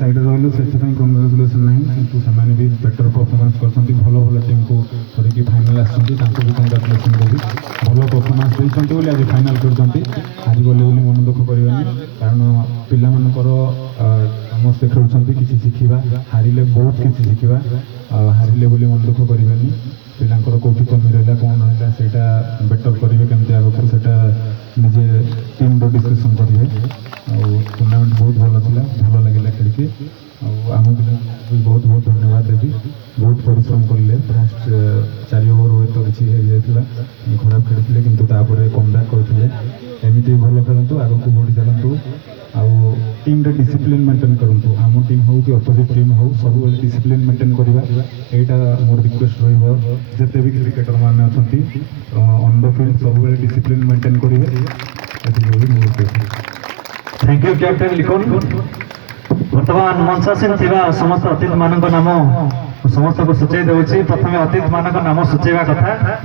side रही से कंग्राचुलेसन ना कि भी बेटर परफॉर्मेंस करते भल भल टीम को धरिकी फाइनाल आसती भी कंग्राचुलेसन देवी भल परफॉर्मेंस देती आज फाइनाल करते हारी गले मन दुख करें कारण पिलाମାନଙ୍କର ସମସ୍ତେ ଖେଳୁଛନ୍ତି କିଛି ଶିଖିବା ହାରିଲେ ବହୁତ କିଛି ଶିଖିବା ହାରିଲେ ବୋଲି ମନ ଦୁଃଖ କରିବେନି ପିଲାଙ୍କର କୋଉଠି କମି ରହିଲା କ'ଣ ରହିଲା ସେଇଟା ବେଟର କରିବେ କେମିତି ଆଗକୁ ସେଇଟା ନିଜେ ଟିମ୍ର ଡିସ୍କସନ୍ କରିବେ ଆଉ ଟୁର୍ଣ୍ଣାମେଣ୍ଟ ବହୁତ ଭଲ ଥିଲା ଭଲ ଲାଗିଲା ଖେଳିକି ଆଉ ଆମ ପିଲାଙ୍କୁ ବହୁତ ବହୁତ ଧନ୍ୟବାଦ ଦେବି ବହୁତ ପରିଶ୍ରମ କଲେ ଫାଷ୍ଟ 4 ଓଭର ହୁଏତ କିଛି ହେଇଯାଇଥିଲା ଖରାପ ଖେଳିଥିଲେ କିନ୍ତୁ ତାପରେ କମବ୍ୟାକ୍ କରିଥିଲେ ଏମିତି ଭଲ ଖେଳନ୍ତୁ ଆଗକୁ ବଢ଼ି ଚାଲନ୍ତୁ ଆଉ टीम्रे डिसिप्लिन मेंटेन करूँ आम टीम हो कि अपोजिट टीम हो सब डिसिप्लिन मेंटेन करवा यहाँ मोर रिक्वेस्ट रते भी क्रिकेटर मैंने अच्छा ऑन द फील्ड सब डिसिप्लिन मेंटेन करेंगे थैंक यू कैप्टेन लिखन बर्तमान मंचासीन समस्त अतिथि मान नाम समस्त को सूचई दूसरी प्रथम अतिथि मान नाम सूचेवा कथा